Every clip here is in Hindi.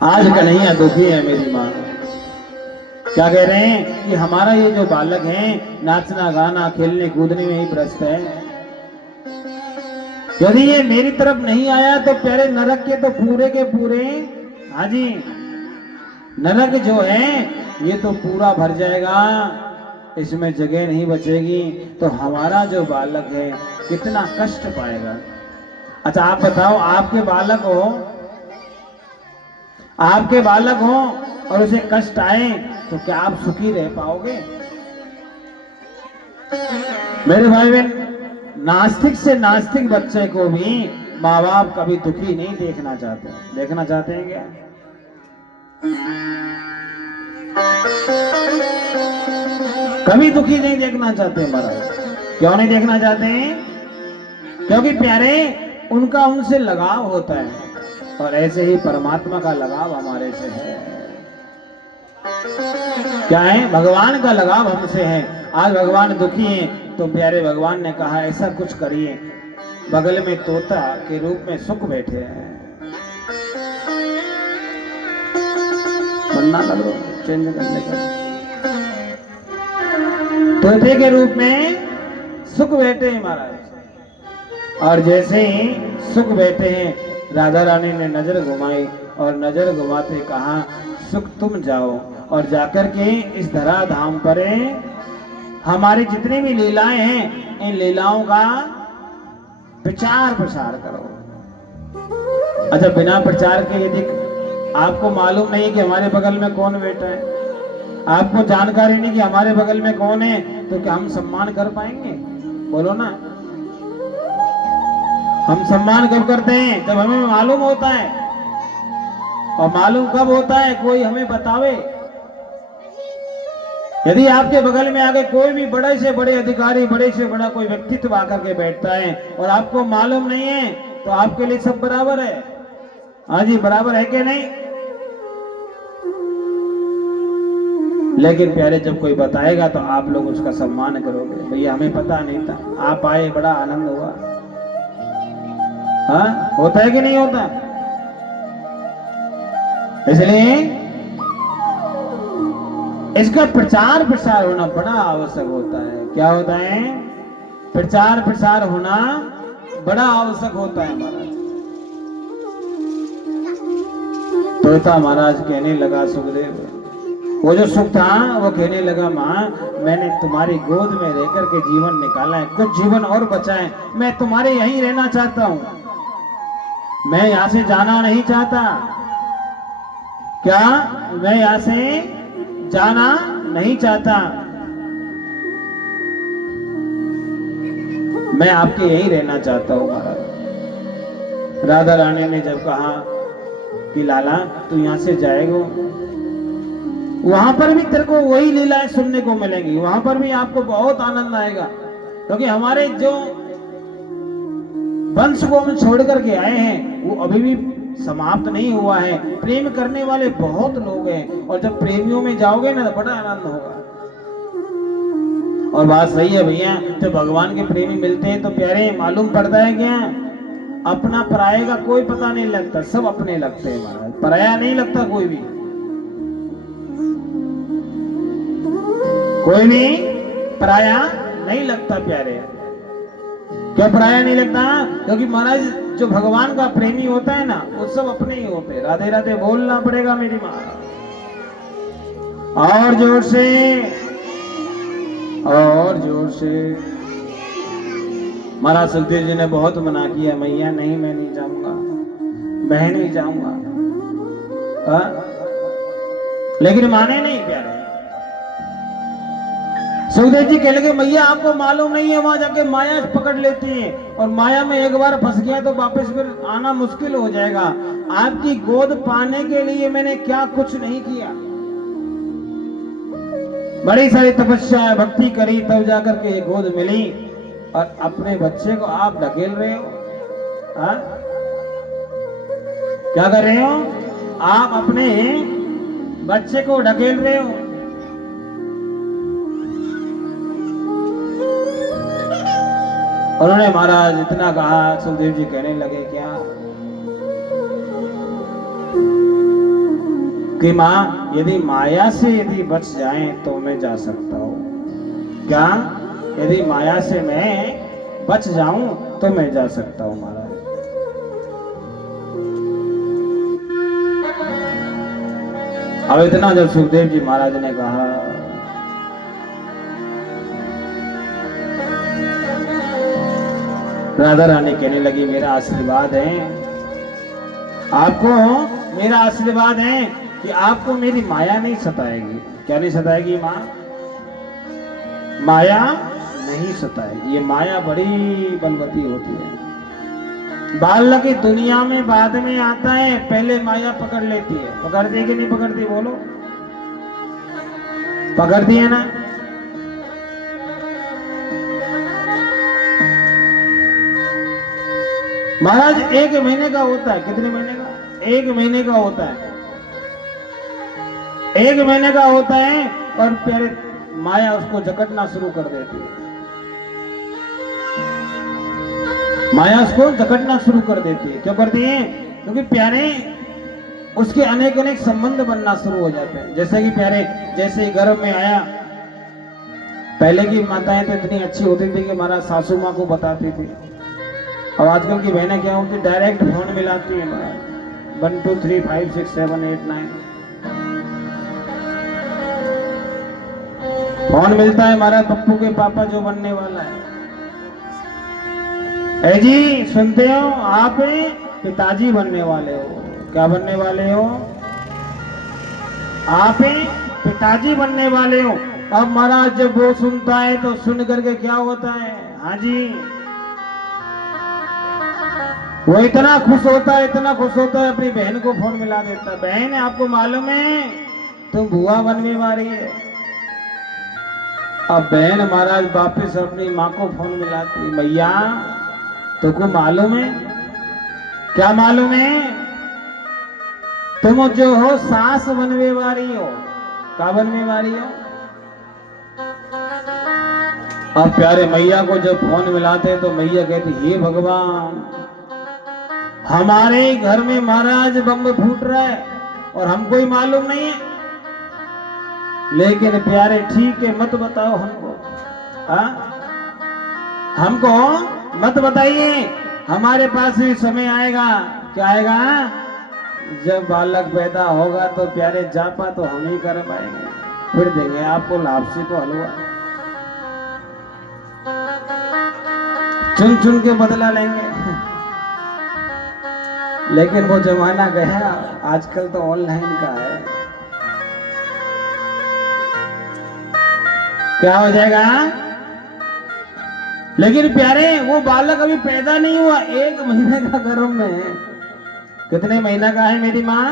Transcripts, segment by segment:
आज कन्हैया दुखी है मेरी माँ। क्या कह रहे हैं कि हमारा ये जो बालक है नाचना गाना खेलने कूदने में ही व्यस्त है। यदि ये मेरी तरफ नहीं आया तो प्यारे नरक के तो पूरे के पूरे, हाँ जी, नरक जो है ये तो पूरा भर जाएगा, इसमें जगह नहीं बचेगी। तो हमारा जो बालक है कितना कष्ट पाएगा। अच्छा आप बताओ, आपके बालक हो और उसे कष्ट आए तो क्या आप सुखी रह पाओगे? मेरे भाई बहन, नास्तिक से नास्तिक बच्चे को भी माँ बाप कभी दुखी नहीं देखना चाहते। देखना चाहते हैं क्या? कभी दुखी नहीं देखना चाहते महाराज। क्यों नहीं देखना चाहते हैं? क्योंकि प्यारे उनका उनसे लगाव होता है और ऐसे ही परमात्मा का लगाव हमारे से है। क्या है? भगवान का लगाव हमसे है। आज भगवान दुखी हैं तो प्यारे भगवान ने कहा ऐसा कुछ करिए, बगल में तोता के रूप में सुख बैठे हैं, बनना कर दो, चेंज करने का। तोते के रूप में सुख बैठे हैं महाराज। और जैसे ही सुख बैठे हैं, राधा रानी ने नजर घुमाई और नजर घुमाते कहा सुख तुम जाओ और जाकर के इस धरा धाम पर हमारी जितनी भी लीलाएं हैं इन लीलाओं का प्रचार प्रसार करो। अच्छा बिना प्रचार के यदि आपको मालूम नहीं कि हमारे बगल में कौन बैठा है, आपको जानकारी नहीं कि हमारे बगल में कौन है, तो क्या हम सम्मान कर पाएंगे? बोलो ना। हम सम्मान कब करते हैं? जब हमें मालूम होता है। और मालूम कब होता है? कोई हमें बतावे। यदि आपके बगल में आके कोई भी बड़े से बड़े अधिकारी, बड़े से बड़ा कोई व्यक्तित्व आकर के बैठता है और आपको मालूम नहीं है, तो आपके लिए सब बराबर है। हाँ जी, बराबर है कि नहीं? लेकिन प्यारे जब कोई बताएगा तो आप लोग उसका सम्मान करोगे। भैया हमें पता नहीं था, आप आए, बड़ा आनंद हुआ। हाँ, होता है कि नहीं होता? इसलिए इसका प्रचार प्रसार होना बड़ा आवश्यक होता है। क्या होता है? प्रचार प्रसार होना बड़ा आवश्यक होता है महाराज। तोता महाराज कहने लगा सुखदेव, वो जो सुख था वो कहने लगा माँ मैंने तुम्हारी गोद में रहकर के जीवन निकाला है, कुछ जीवन और बचा है, मैं तुम्हारे यहीं रहना चाहता हूँ, मैं यहां से जाना नहीं चाहता। क्या? मैं यहां से जाना नहीं चाहता, मैं आपके यहीं रहना चाहता हूं महाराज। राधा रानी ने जब कहा कि लाला तू यहां से जाएगा, वहां पर भी तेरे को वही लीलाएं सुनने को मिलेंगी, वहां पर भी आपको बहुत आनंद आएगा। क्योंकि हमारे जो वंश को हम छोड़ करके आए हैं वो अभी भी समाप्त नहीं हुआ है। प्रेम करने वाले बहुत लोग हैं और जब प्रेमियों में जाओगे ना तो बड़ा आनंद होगा। और बात सही है भैया, जब भगवान के प्रेमी मिलते हैं तो प्यारे मालूम पड़ता है क्या? अपना पराये का कोई पता नहीं लगता, सब अपने लगते हैं महाराज, पराया नहीं लगता कोई भी। कोई भी पराया नहीं लगता प्यारे। क्या पराया नहीं लगता? क्योंकि महाराज जो भगवान का प्रेमी होता है ना वो सब अपने ही होते हैं। राधे राधे बोलना पड़ेगा मेरी माँ, और जोर से, और जोर से। महाराज सुखदेव जी ने बहुत मना किया, मैया नहीं मैं नहीं जाऊंगा, मैं नहीं जाऊंगा। लेकिन माने नहीं प्यारे। सुखदेव जी कह लगे मैया आपको मालूम नहीं है, वहां जाके माया पकड़ लेती है और माया में एक बार फंस गया तो वापस फिर आना मुश्किल हो जाएगा। आपकी गोद पाने के लिए मैंने क्या कुछ नहीं किया, बड़ी सारी तपस्या भक्ति करी तब जाकर के ये गोद मिली, और अपने बच्चे को आप ढकेल रहे हो। हा? क्या कर रहे हो आप? अपने बच्चे को ढकेल रहे हो। उन्होंने महाराज इतना कहा, सुखदेव जी कहने लगे क्या कि माँ यदि माया से यदि बच जाए तो मैं जा सकता हूँ। क्या यदि माया से मैं बच जाऊं तो मैं जा सकता हूँ महाराज। अब इतना जब सुखदेव जी महाराज ने कहा, राधा रानी कहने लगी मेरा आशीर्वाद है आपको, मेरा आशीर्वाद है कि आपको मेरी माया नहीं सताएगी। क्या नहीं सताएगी माँ? माया नहीं सताएगी। ये माया बड़ी बलवती होती है। बालक की दुनिया में बाद में आता है, पहले माया पकड़ लेती है। पकड़ती है कि नहीं पकड़ती? बोलो, पकड़ती है ना? महाराज 1 महीने का होता है। कितने महीने का? 1 महीने का होता है। 1 महीने का होता है और प्यारे माया उसको जकड़ना शुरू कर देती है। माया उसको जकड़ना शुरू कर देती है। क्यों करती है? क्योंकि प्यारे उसके अनेक अनेक संबंध बनना शुरू हो जाते हैं। जैसे कि प्यारे जैसे ही गर्भ में आया, पहले की माताएं तो इतनी अच्छी होती थी कि हमारा सासू माँ को बताती थी। और आजकल की बहनें क्या होती, डायरेक्ट फोन मिलाती है। 1 2 3 5 6 7 8 9 फोन मिलता है हमारा पप्पू के पापा जो बनने वाला है। ए जी सुनते हो, आप पिताजी बनने वाले हो। क्या बनने वाले हो? आप पिताजी बनने वाले हो। अब महाराज जब वो सुनता है तो सुन करके क्या होता है? हाँ जी, वो इतना खुश होता है, इतना खुश होता है, अपनी बहन को फोन मिला देता है। बहन आपको मालूम है तुम बुआ बनने वाली है। अब बहन महाराज वापिस अपनी माँ को फोन मिलाती, भैया तुमको मालूम है? क्या मालूम है? तुम जो हो सास बनने वाली हो। क्या बनने वाली हो? अब प्यारे मैया को जब फोन मिलाते तो मैया कहती हे भगवान, हमारे घर में महाराज बम फूट रहा है और हमको ही मालूम नहीं है। लेकिन प्यारे ठीक है, मत बताओ हमको। हाँ, हमको मत बताइए, हमारे पास भी समय आएगा। क्या आएगा? जब बालक पैदा होगा तो प्यारे जापा तो हम ही कर पाएंगे, फिर देंगे आपको लापसी को हलवा। चुन चुन के बदला लेंगे। लेकिन वो जमाना गया, आजकल तो ऑनलाइन का है। क्या हो जाएगा? लेकिन प्यारे वो बालक अभी पैदा नहीं हुआ, 1 महीने का गर्भ में है। कितने महीना का है मेरी माँ?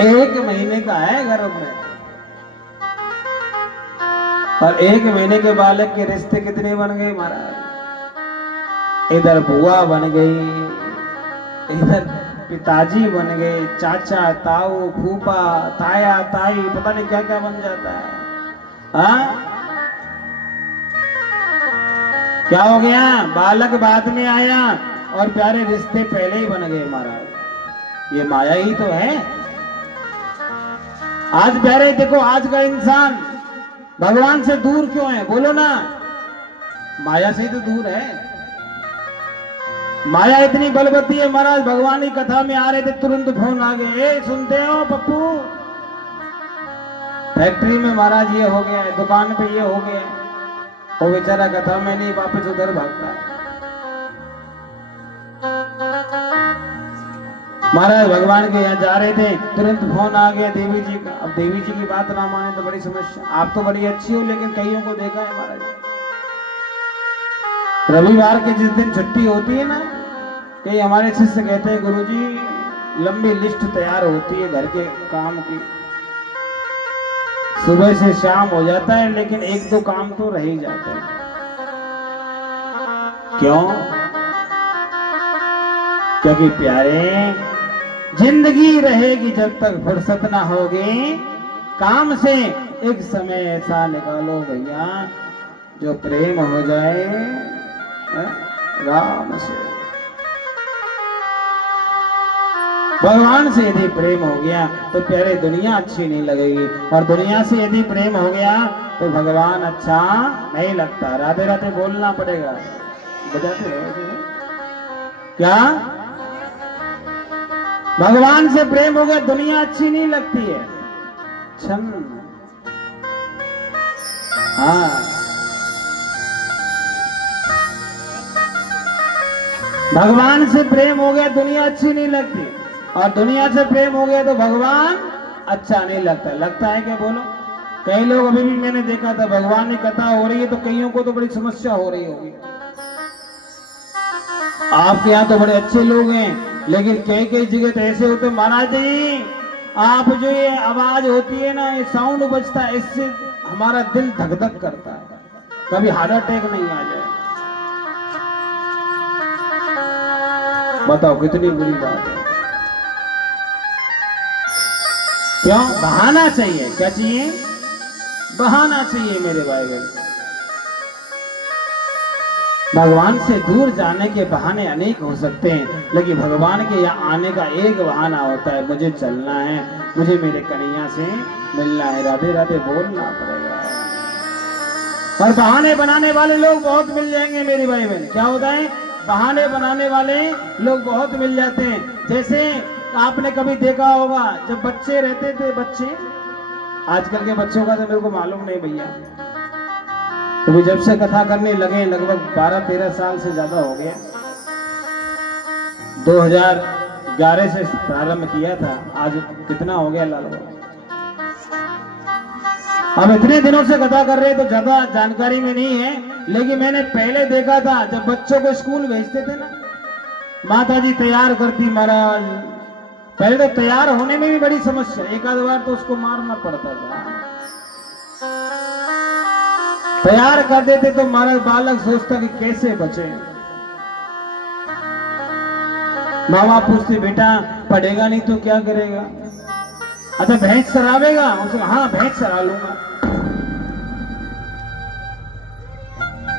1 महीने का है गर्भ में। और 1 महीने के बालक के रिश्ते कितने बन गए महाराज? इधर बुआ बन गई, इधर पिताजी बन गए, चाचा, ताऊ, फूफा, ताया, ताई, पता नहीं क्या क्या बन जाता है। हाँ, क्या हो गया? बालक बाद में आया और प्यारे रिश्ते पहले ही बन गए महाराज। ये माया ही तो है। आज प्यारे देखो, आज का इंसान भगवान से दूर क्यों है? बोलो ना, माया से ही तो दूर है। माया इतनी बलवती है महाराज। भगवान की कथा में आ रहे थे, तुरंत फोन आ गए, ए सुनते हो पप्पू, फैक्ट्री में महाराज ये हो गया है, दुकान पे ये हो गया है। वो बेचारा कथा में नहीं, वापस उधर भागता है। महाराज भगवान के यहाँ जा रहे थे, तुरंत फोन आ गया देवी जी का। अब देवी जी की बात ना माने तो बड़ी समस्या। आप तो बड़ी अच्छी हो, लेकिन कईयों को देखा है महाराज, रविवार के जिस दिन छुट्टी होती है ना, कई हमारे शिष्य कहते हैं गुरुजी लंबी लिस्ट तैयार होती है घर के काम की, सुबह से शाम हो जाता है, लेकिन 1-2 काम तो रह ही जाते हैं। क्यों? क्योंकि प्यारे जिंदगी रहेगी जब तक फुर्सत ना होगी काम से। एक समय ऐसा निकालो भैया जो प्रेम हो जाए राम से। भगवान से यदि प्रेम हो गया तो प्यारे दुनिया अच्छी नहीं लगेगी, और दुनिया से यदि प्रेम हो गया तो भगवान अच्छा नहीं लगता। राधे राधे बोलना पड़ेगा, बजाते रहो क्या? भगवान से प्रेम हो गया दुनिया अच्छी नहीं लगती है। छन्न हाँ, भगवान से प्रेम हो गया दुनिया अच्छी नहीं लगती, और दुनिया से प्रेम हो गया तो भगवान अच्छा नहीं लगता। लगता है क्या बोलो? कई लोग, अभी भी मैंने देखा था, भगवान की कथा हो रही है तो कईयों को तो बड़ी समस्या हो रही होगी। आपके यहाँ तो बड़े अच्छे लोग हैं, लेकिन कई कई जगह तो ऐसे होते, महाराज जी आप जो ये आवाज होती है ना, ये साउंड बजता है, इससे हमारा दिल धक धक करता है, कभी हार्ट अटैक नहीं आ जाए। बताओ कितनी बुरी बात है। क्यों? बहाना चाहिए। क्या चाहिए? बहाना चाहिए मेरे भाई बहन। भगवान से दूर जाने के बहाने अनेक हो सकते हैं, लेकिन भगवान के यहाँ आने का एक बहाना होता है, मुझे चलना है, मुझे मेरे कन्हैया से मिलना है। राधे राधे बोलना पड़ेगा। और बहाने बनाने वाले लोग बहुत मिल जाएंगे मेरे भाई बहन। क्या होता है? बहाने बनाने वाले लोग बहुत मिल जाते हैं। जैसे आपने कभी देखा होगा, जब बच्चे रहते थे, बच्चे, आजकल के बच्चों का तो मेरे को मालूम नहीं भैया, तो जब से कथा करने लगे लगभग 12-13 साल से ज्यादा हो गया, 2011 से प्रारंभ किया था, आज कितना हो गया लाल बाबा। अब इतने दिनों से कथा कर रहे तो ज्यादा जानकारी में नहीं है, लेकिन मैंने पहले देखा था जब बच्चों को स्कूल भेजते थे ना, माता जी तैयार करती महाराज। पहले तो तैयार होने में भी बड़ी समस्या, एक आध बार तो उसको मारना पड़ता था। तैयार कर देते तो महाराज बालक सोचता कि कैसे बचे। मामा पूछते बेटा पढ़ेगा नहीं तो क्या करेगा? अच्छा भैंस चरावेगा? उसको हाँ भैंस चरा लूंगा।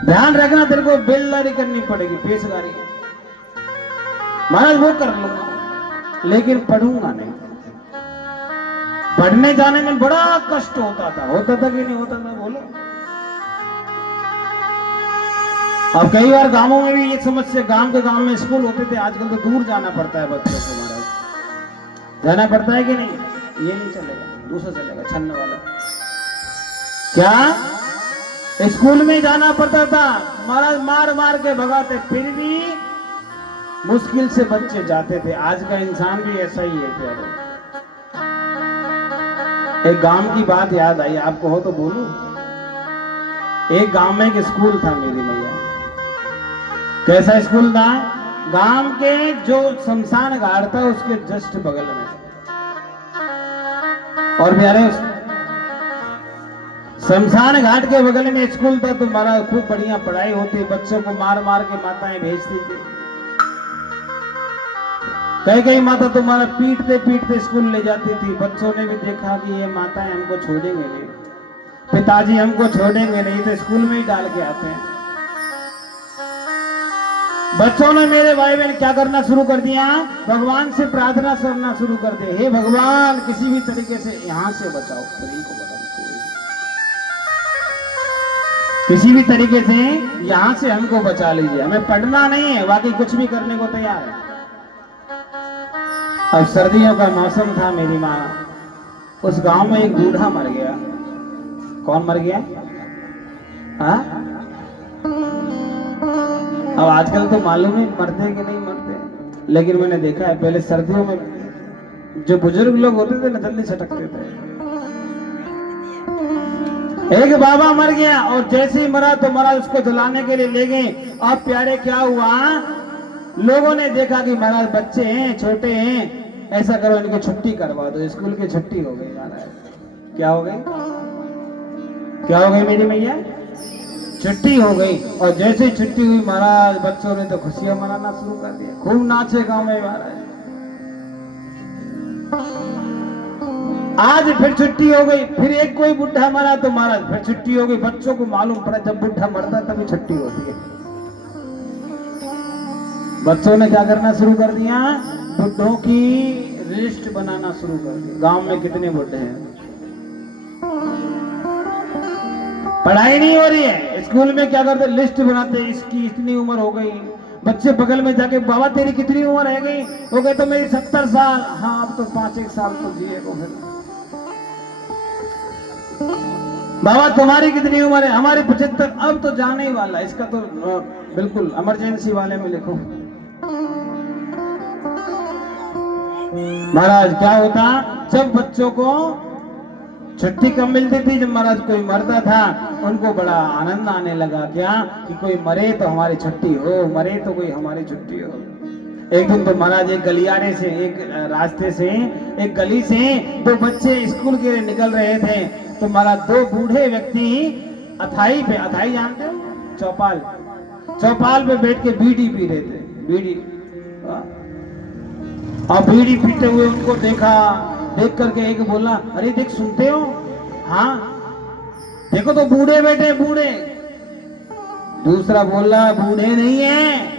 ध्यान रखना तेरे को बेलदारी करनी पड़ेगी, पेशगारी। महाराज वो कर लूंगा, लेकिन पढ़ूंगा नहीं। पढ़ने जाने में बड़ा कष्ट होता था कि नहीं होता था बोलो? अब कई बार गांवों में भी ये समस्या, गांव में स्कूल होते थे, आजकल तो दूर जाना पड़ता है बच्चों को। महाराज जाना पड़ता है कि नहीं? ये नहीं चलेगा, दूसरा चलेगा, छन्ने वाला। क्या? स्कूल में जाना पड़ता था, महाराज मार मार के भगाते, फिर भी मुश्किल से बच्चे जाते थे। आज का इंसान भी ऐसा ही है प्यारे। एक गांव की बात याद आई, आपको हो तो बोलूं। एक गांव में एक स्कूल था मेरी मैया। कैसा स्कूल था? गांव के जो शमशान घाट था उसके जस्ट बगल में। और प्यारे शमशान घाट के बगल में स्कूल था, तो हमारा खूब बढ़िया पढ़ाई होती, बच्चों को मार मार के माताएं भेजती थी। कई माता तुम्हारा पीटते पीटते स्कूल ले जाती थी। बच्चों ने भी देखा कि ये माताएं हमको छोड़ेंगे नहीं, पिताजी हमको छोड़ेंगे नहीं, तो स्कूल में ही डाल के आते हैं। बच्चों ने मेरे भाई बहन क्या करना शुरू कर दिया? भगवान से प्रार्थना करना शुरू कर दिया, हे भगवान किसी भी तरीके से यहाँ से बचाओ, शरीर को बचाओ, किसी भी तरीके से यहाँ से हमको बचा लीजिए, हमें पढ़ना नहीं है, बाकी कुछ भी करने को तैयार है। अब सर्दियों का मौसम था, मेरी माँ, उस गांव में एक बूढ़ा मर गया। कौन मर गया? हाँ? अब आजकल तो मालूम है मरते कि नहीं मरते, लेकिन मैंने देखा है पहले सर्दियों में जो बुजुर्ग लोग होते थे ना जल्दी छटकते थे। एक बाबा मर गया और जैसे ही मरा तो मरा, उसको जलाने के लिए ले गए। अब प्यारे क्या हुआ, लोगों ने देखा कि महाराज बच्चे हैं, छोटे हैं, ऐसा करो इनकी छुट्टी करवा दो। स्कूल की छुट्टी हो गई महाराज। क्या हो गई? क्या हो गई मेरी मैया? छुट्टी हो गई। और जैसे ही छुट्टी हुई महाराज, बच्चों ने तो खुशियां मनाना शुरू कर दिया, खूब नाचे गांव में महाराज। आज फिर छुट्टी हो गई, फिर एक कोई बुढ़ा मरा तो महाराज फिर छुट्टी हो गई। बच्चों को मालूम पड़ा जब बुढ़ा मरता है तभी छुट्टी होती है। बच्चों ने क्या करना शुरू कर दिया, बुढ़ों की लिस्ट बनाना शुरू कर दी, गांव में कितने बुड्ढे हैं, पढ़ाई नहीं हो रही है, स्कूल में क्या करते, लिस्ट बनाते, इसकी इतनी उम्र हो गई, बच्चे बगल में जाके बाबा तेरी कितनी उम्र रह गई, वो कहते तो मेरी 70 साल, हाँ अब तो 5-1 साल तो जिए को फिर। बाबा तुम्हारी कितनी उम्र है, हमारी 75, अब तो जाने ही वाला, इसका तो बिल्कुल इमरजेंसी वाले में लिखो। महाराज क्या होता, जब बच्चों को छुट्टी कम मिलती थी, जब महाराज कोई मरता था उनको बड़ा आनंद आने लगा, क्या कि कोई मरे तो हमारी छुट्टी हो, मरे तो कोई हमारी छुट्टी हो। एक दिन तो महाराज एक गलियारे से, एक रास्ते से, एक गली से दो बच्चे स्कूल के लिए निकल रहे थे, तो महाराज दो बूढ़े व्यक्ति अथाई पे, अथाई जानते हो, चौपाल, चौपाल पे बैठ के बीड़ी पी रहे थे, बीड़ी, और बीड़ी पीते हुए उनको देखा, देख करके एक बोला, अरे देख सुनते हो, हाँ देखो तो बूढ़े बैठे, बूढ़े। दूसरा बोला बूढ़े नहीं है,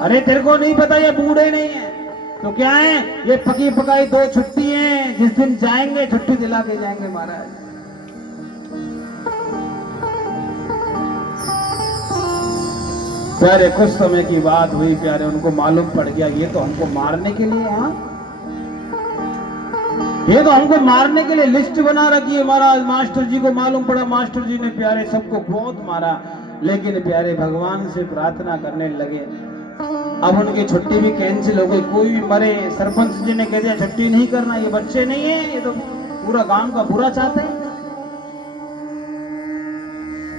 अरे तेरे को नहीं पता ये बूढ़े नहीं है, तो क्या है, ये पकी पकाई 2 छुट्टी है, जिस दिन जाएंगे छुट्टी दिला के जाएंगे महाराज। प्यारे कुछ समय की बात हुई प्यारे, उनको मालूम पड़ गया ये तो हमको मारने के लिए, हाँ ये तो हमको मारने के लिए लिस्ट बना रखी है महाराज। मास्टर जी को मालूम पड़ा, मास्टर जी ने प्यारे सबको बहुत मारा, लेकिन प्यारे भगवान से प्रार्थना करने लगे। अब उनकी छुट्टी भी कैंसिल हो गई, कोई भी मरे, सरपंच जी ने कह दिया छुट्टी नहीं करना, ये बच्चे नहीं है, ये तो पूरा गांव का बुरा चाहते हैं।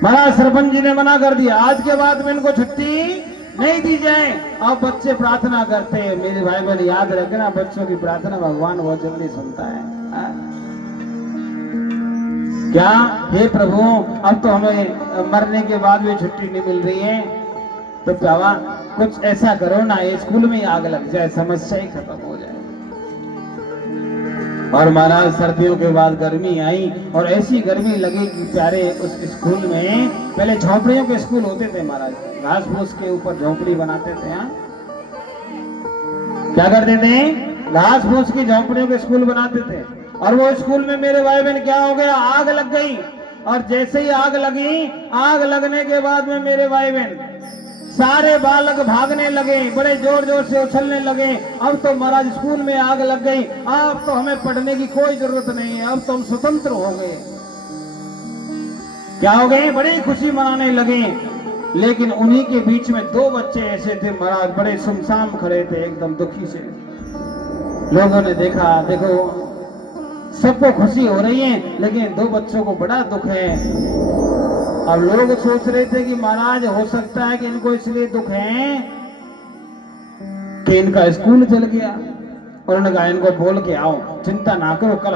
महाराज सरपंच जी ने मना कर दिया, आज के बाद में इनको छुट्टी नहीं दी जाए। अब बच्चे प्रार्थना करते हैं, मेरे भाई बहन याद रखना, बच्चों की प्रार्थना भगवान बहुत जल्दी सुनता है। क्या हे प्रभु, अब तो हमें मरने के बाद भी छुट्टी नहीं मिल रही है, तो बाबा कुछ ऐसा करो ना, ये स्कूल में ही आग लग जाए, समस्या ही खत्म हो जाए। और महाराज सर्दियों के बाद गर्मी आई, और ऐसी गर्मी लगी कि प्यारे उस स्कूल में, पहले झोपड़ियों के स्कूल होते थे महाराज, घास फूस के ऊपर झोपड़ी बनाते थे, हाँ क्या करते थे, घास फूस की झोपड़ियों के स्कूल बनाते थे। और वो स्कूल में मेरे भाई बहन क्या हो गया, आग लग गई, और जैसे ही आग लगी, आग लगने के बाद में मेरे भाई बहन सारे बालक भागने लगे, बड़े जोर जोर से उछलने लगे। अब तो महाराज स्कूल में आग लग गई, अब तो हमें पढ़ने की कोई जरूरत नहीं है, अब तो हम स्वतंत्र हो गए। क्या हो गए, बड़ी खुशी मनाने लगे। लेकिन उन्हीं के बीच में 2 बच्चे ऐसे थे महाराज, बड़े सुमसाम खड़े थे, एकदम दुखी से। लोगों ने देखा, देखो सबको खुशी हो रही है, लेकिन 2 बच्चों को बड़ा दुख है। अब लोग सोच रहे थे कि महाराज हो सकता है कि इनको इसलिए दुख है कि इनका स्कूल चल गया, और उन्होंने कहा इनको बोल के आओ, चिंता ना करो, कल